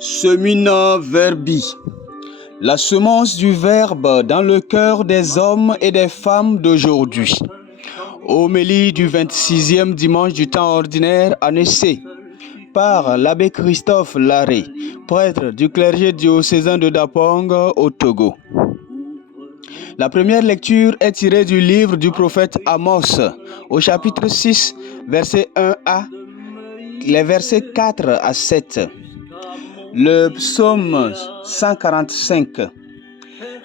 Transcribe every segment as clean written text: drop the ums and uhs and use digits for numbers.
Semina Verbi, la semence du Verbe dans le cœur des hommes et des femmes d'aujourd'hui. Homélie du 26e dimanche du temps ordinaire, année C, par l'abbé Christophe Larré, prêtre du clergé diocésain de Dapong au Togo. La première lecture est tirée du livre du prophète Amos, au chapitre 6, verset 1a, les versets 4 à 7. Le psaume 145.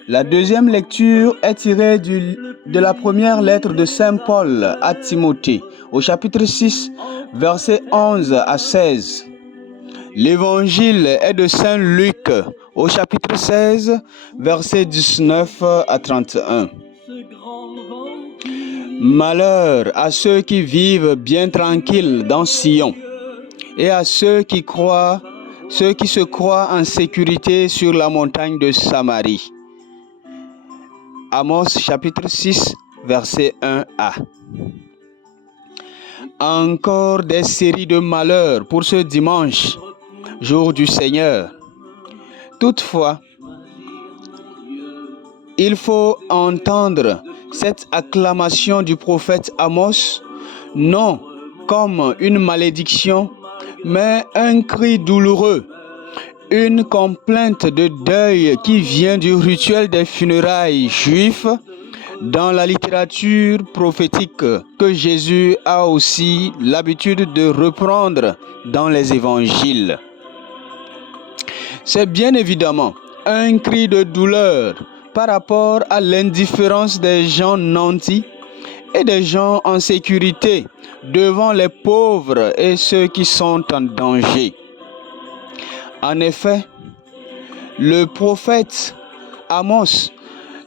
La deuxième lecture est tirée de la première lettre de Saint Paul à Timothée, au chapitre 6, versets 11 à 16. L'évangile est de Saint Luc, au chapitre 16, versets 19 à 31. Malheur à ceux qui vivent bien tranquilles dans Sion, et à ceux qui se croient en sécurité sur la montagne de Samarie. Amos chapitre 6, verset 1a. Encore des séries de malheurs pour ce dimanche, jour du Seigneur. Toutefois, il faut entendre cette acclamation du prophète Amos, non comme une malédiction, mais un cri douloureux, une complainte de deuil qui vient du rituel des funérailles juifs dans la littérature prophétique que Jésus a aussi l'habitude de reprendre dans les évangiles. C'est bien évidemment un cri de douleur par rapport à l'indifférence des gens nantis et des gens en sécurité devant les pauvres et ceux qui sont en danger. En effet, le prophète Amos,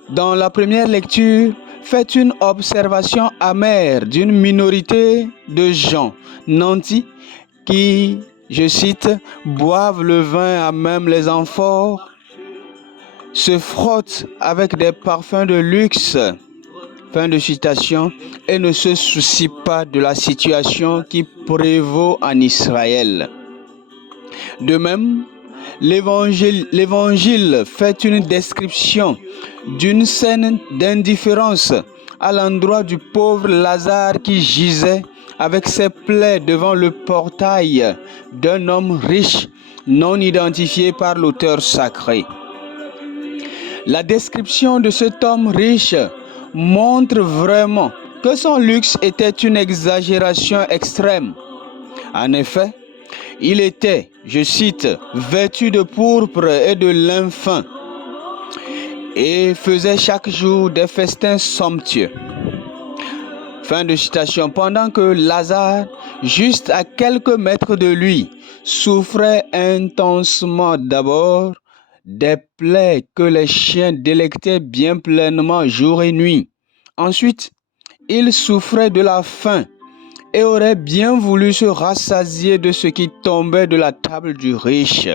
dans la première lecture, fait une observation amère d'une minorité de gens nantis qui, je cite, boivent le vin à même les amphores, se frottent avec des parfums de luxe, fin de citation, et ne se soucient pas de la situation qui prévaut en Israël. De même, l'évangile fait une description d'une scène d'indifférence à l'endroit du pauvre Lazare qui gisait avec ses plaies devant le portail d'un homme riche non identifié par l'auteur sacré. La description de cet homme riche montre vraiment que son luxe était une exagération extrême. En effet, il était, je cite, vêtu de pourpre et de lin fin et faisait chaque jour des festins somptueux. Fin de citation. Pendant que Lazare, juste à quelques mètres de lui, souffrait intensement d'abord des plaies que les chiens délectaient bien pleinement jour et nuit. Ensuite, il souffrait de la faim et aurait bien voulu se rassasier de ce qui tombait de la table du riche.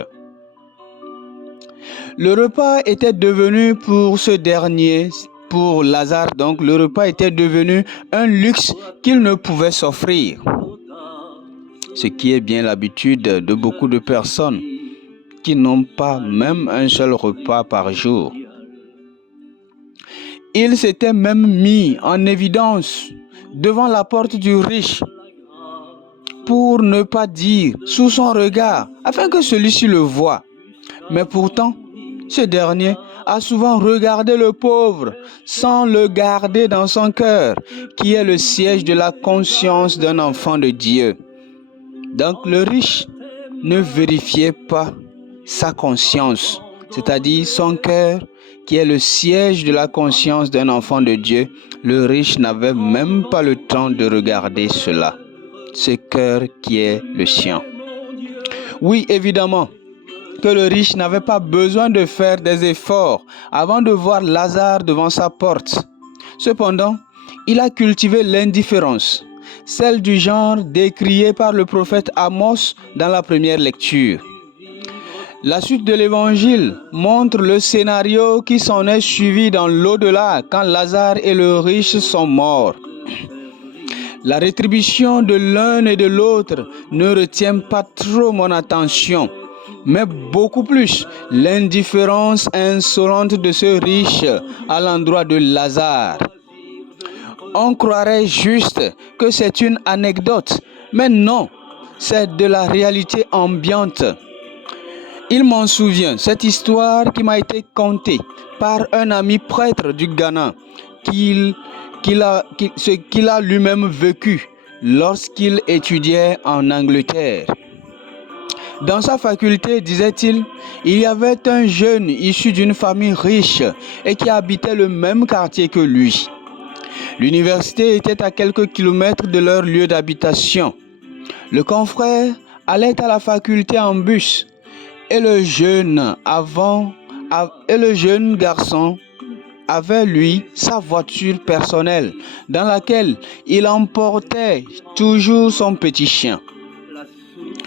Le repas était devenu pour ce dernier, pour Lazare donc, le repas était devenu un luxe qu'il ne pouvait s'offrir. Ce qui est bien l'habitude de beaucoup de personnes qui n'ont pas même un seul repas par jour. Il s'était même mis en évidence devant la porte du riche pour ne pas dire sous son regard, afin que celui-ci le voie. Mais pourtant, ce dernier a souvent regardé le pauvre sans le garder dans son cœur, qui est le siège de la conscience d'un enfant de Dieu. Donc le riche ne vérifiait pas sa conscience, c'est-à-dire son cœur, qui est le siège de la conscience d'un enfant de Dieu. Le riche n'avait même pas le temps de regarder cela, ce cœur qui est le sien. Oui, évidemment, que le riche n'avait pas besoin de faire des efforts avant de voir Lazare devant sa porte. Cependant, il a cultivé l'indifférence, celle du genre décriée par le prophète Amos dans la première lecture. La suite de l'évangile montre le scénario qui s'en est suivi dans l'au-delà quand Lazare et le riche sont morts. La rétribution de l'un et de l'autre ne retient pas trop mon attention, mais beaucoup plus l'indifférence insolente de ce riche à l'endroit de Lazare. On croirait juste que c'est une anecdote, mais non, c'est de la réalité ambiante. Il m'en souvient, cette histoire qui m'a été contée par un ami prêtre du Ghana, ce qu'il a lui-même vécu lorsqu'il étudiait en Angleterre. Dans sa faculté, disait-il, il y avait un jeune issu d'une famille riche et qui habitait le même quartier que lui. L'université était à quelques kilomètres de leur lieu d'habitation. Le confrère allait à la faculté en bus et le jeune garçon avait, lui, sa voiture personnelle dans laquelle il emportait toujours son petit chien.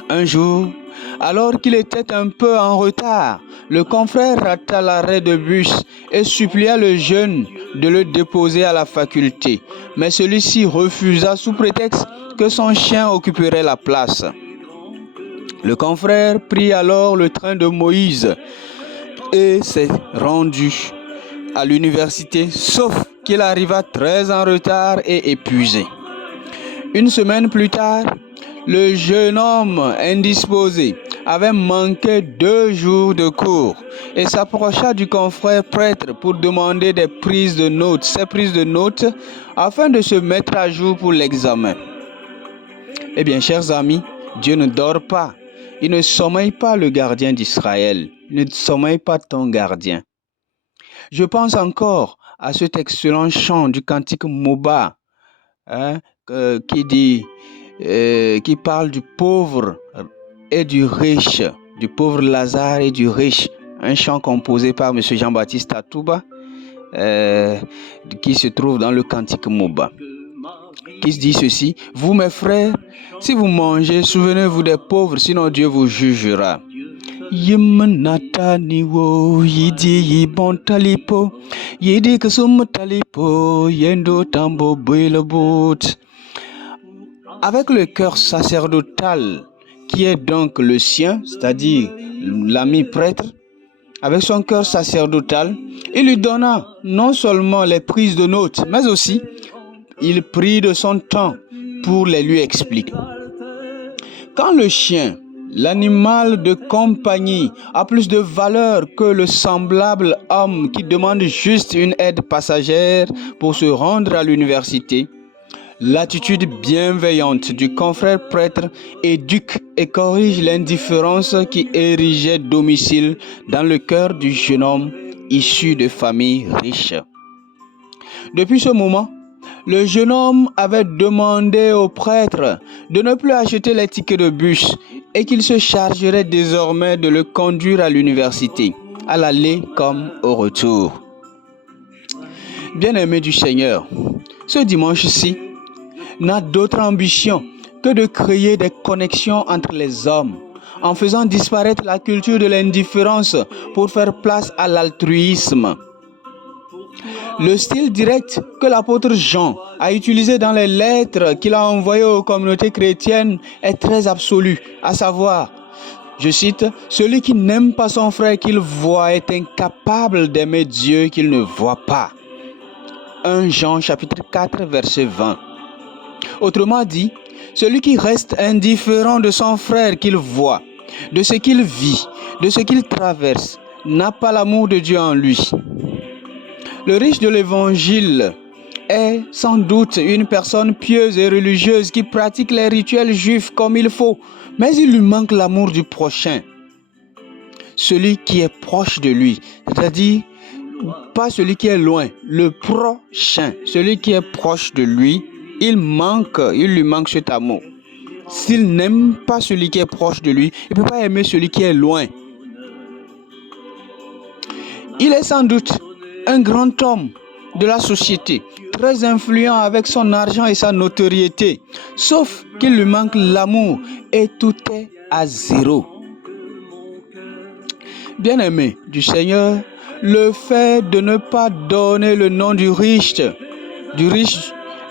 Un jour, alors qu'il était un peu en retard, le confrère rata l'arrêt de bus et supplia le jeune de le déposer à la faculté. Mais celui-ci refusa sous prétexte que son chien occuperait la place. Le confrère prit alors le train de Moïse et s'est rendu à l'université, sauf qu'il arriva très en retard et épuisé. Une semaine plus tard, le jeune homme indisposé avait manqué 2 jours de cours et s'approcha du confrère prêtre pour demander ses prises de notes, afin de se mettre à jour pour l'examen. Eh bien, chers amis, Dieu ne dort pas. Il ne sommeille pas, le gardien d'Israël. Il ne sommeille pas ton gardien. Je pense encore à cet excellent chant du cantique Moba, qui parle du pauvre et du riche, du pauvre Lazare et du riche. Un chant composé par M. Jean-Baptiste Atouba, qui se trouve dans le cantique Moba, qui se dit ceci: vous mes frères, si vous mangez, souvenez-vous des pauvres, sinon Dieu vous jugera. Yimnataniwo yidi yibon talipo yidi kusum talipo yendo tambo bout. Avec le cœur sacerdotal qui est donc le sien, c'est-à-dire l'ami prêtre, avec son cœur sacerdotal, il lui donna non seulement les prises de notes, mais aussi il prit de son temps pour les lui expliquer. Quand le chien, l'animal de compagnie, a plus de valeur que le semblable homme qui demande juste une aide passagère pour se rendre à l'université, l'attitude bienveillante du confrère prêtre éduque et corrige l'indifférence qui érigeait domicile dans le cœur du jeune homme issu de familles riches. Depuis ce moment, le jeune homme avait demandé au prêtre de ne plus acheter les tickets de bus et qu'il se chargerait désormais de le conduire à l'université, à l'aller comme au retour. Bien-aimé du Seigneur, ce dimanche-ci n'a d'autre ambition que de créer des connexions entre les hommes, en faisant disparaître la culture de l'indifférence pour faire place à l'altruisme. Le style direct que l'apôtre Jean a utilisé dans les lettres qu'il a envoyées aux communautés chrétiennes est très absolu, à savoir, je cite, « Celui qui n'aime pas son frère qu'il voit est incapable d'aimer Dieu qu'il ne voit pas. » 1 Jean chapitre 4 verset 20. Autrement dit, celui qui reste indifférent de son frère qu'il voit, de ce qu'il vit, de ce qu'il traverse, n'a pas l'amour de Dieu en lui. Le riche de l'évangile est sans doute une personne pieuse et religieuse qui pratique les rituels juifs comme il faut, mais il lui manque l'amour du prochain, celui qui est proche de lui, c'est-à-dire pas celui qui est loin, le prochain, celui qui est proche de lui, il lui manque cet amour. S'il n'aime pas celui qui est proche de lui, il ne peut pas aimer celui qui est loin. Il est sans doute un grand homme de la société, très influent avec son argent et sa notoriété, sauf qu'il lui manque l'amour et tout est à zéro. Bien-aimé du Seigneur, le fait de ne pas donner le nom du riche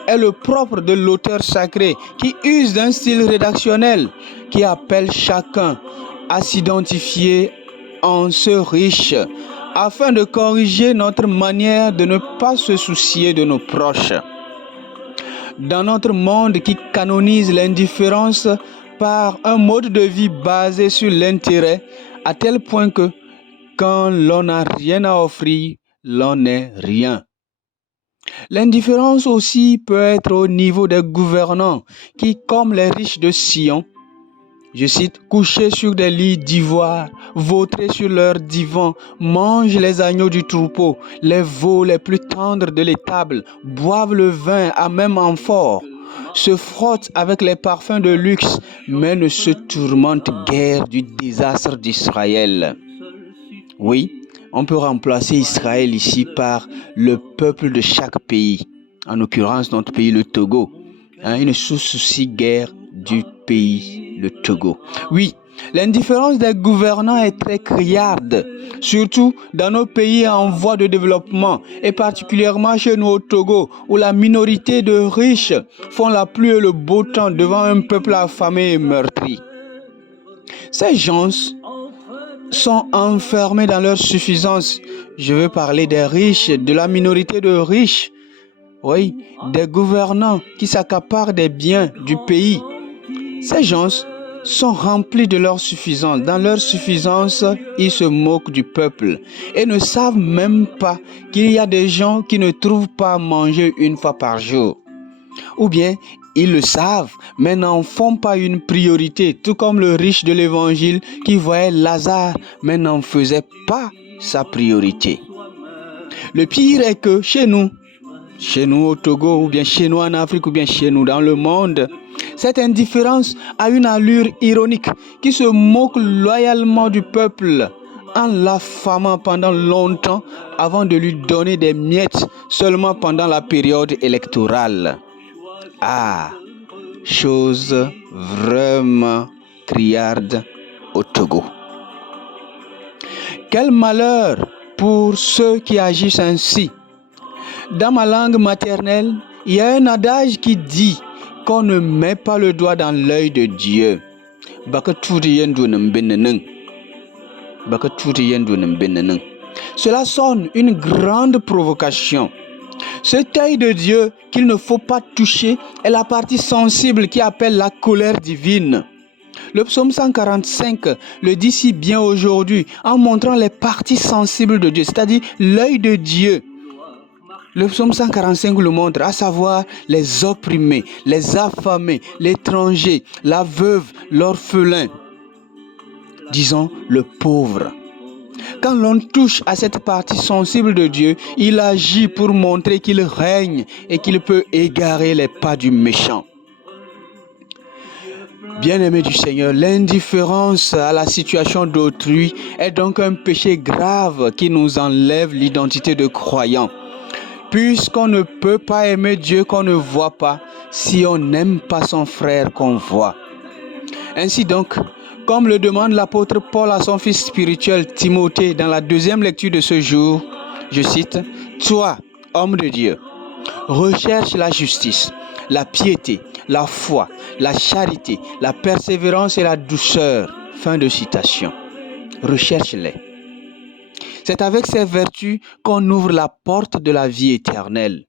est le propre de l'auteur sacré qui use d'un style rédactionnel qui appelle chacun à s'identifier en ce riche afin de corriger notre manière de ne pas se soucier de nos proches. Dans notre monde qui canonise l'indifférence par un mode de vie basé sur l'intérêt, à tel point que quand l'on n'a rien à offrir, l'on n'est rien. L'indifférence aussi peut être au niveau des gouvernants qui, comme les riches de Sion, je cite, couchés sur des lits d'ivoire, vautrés sur leurs divans, mangent les agneaux du troupeau, les veaux les plus tendres de l'étable, boivent le vin à même amphore, se frottent avec les parfums de luxe, mais ne se tourmentent guère du désastre d'Israël. Oui, on peut remplacer Israël ici par le peuple de chaque pays, en l'occurrence notre pays, le Togo. Il ne se soucie guère du pays, le Togo. Oui, l'indifférence des gouvernants est très criarde, surtout dans nos pays en voie de développement et particulièrement chez nous au Togo, où la minorité de riches font la pluie et le beau temps devant un peuple affamé et meurtri. Ces gens sont enfermés dans leur suffisance. Je veux parler des riches, de la minorité de riches. Oui, des gouvernants qui s'accaparent des biens du pays. Ces gens sont remplis de leur suffisance. Dans leur suffisance, ils se moquent du peuple et ne savent même pas qu'il y a des gens qui ne trouvent pas à manger une fois par jour. Ou bien, ils le savent, mais n'en font pas une priorité, tout comme le riche de l'évangile qui voyait Lazare, mais n'en faisait pas sa priorité. Le pire est que chez nous au Togo, ou bien chez nous en Afrique, ou bien chez nous dans le monde, cette indifférence a une allure ironique qui se moque loyalement du peuple en l'affamant pendant longtemps avant de lui donner des miettes seulement pendant la période électorale. Ah, chose vraiment criarde au Togo. Quel malheur pour ceux qui agissent ainsi. Dans ma langue maternelle, il y a un adage qui dit qu'on ne met pas le doigt dans l'œil de Dieu. Cela sonne une grande provocation. Cet œil de Dieu qu'il ne faut pas toucher est la partie sensible qui appelle la colère divine. Le psaume 145 le dit si bien aujourd'hui en montrant les parties sensibles de Dieu, c'est-à-dire l'œil de Dieu. Le psaume 145 le montre, à savoir les opprimés, les affamés, l'étranger, la veuve, l'orphelin. Disons le pauvre. Quand l'on touche à cette partie sensible de Dieu, il agit pour montrer qu'il règne et qu'il peut égarer les pas du méchant. Bien-aimés du Seigneur, l'indifférence à la situation d'autrui est donc un péché grave qui nous enlève l'identité de croyant. Puisqu'on ne peut pas aimer Dieu qu'on ne voit pas si on n'aime pas son frère qu'on voit. Ainsi donc, comme le demande l'apôtre Paul à son fils spirituel Timothée dans la deuxième lecture de ce jour, je cite, « Toi, homme de Dieu, recherche la justice, la piété, la foi, la charité, la persévérance et la douceur. » Fin de citation. Recherche-les. C'est avec ces vertus qu'on ouvre la porte de la vie éternelle.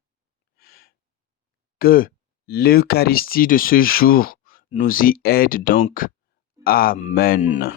Que l'Eucharistie de ce jour nous y aide donc. Amen.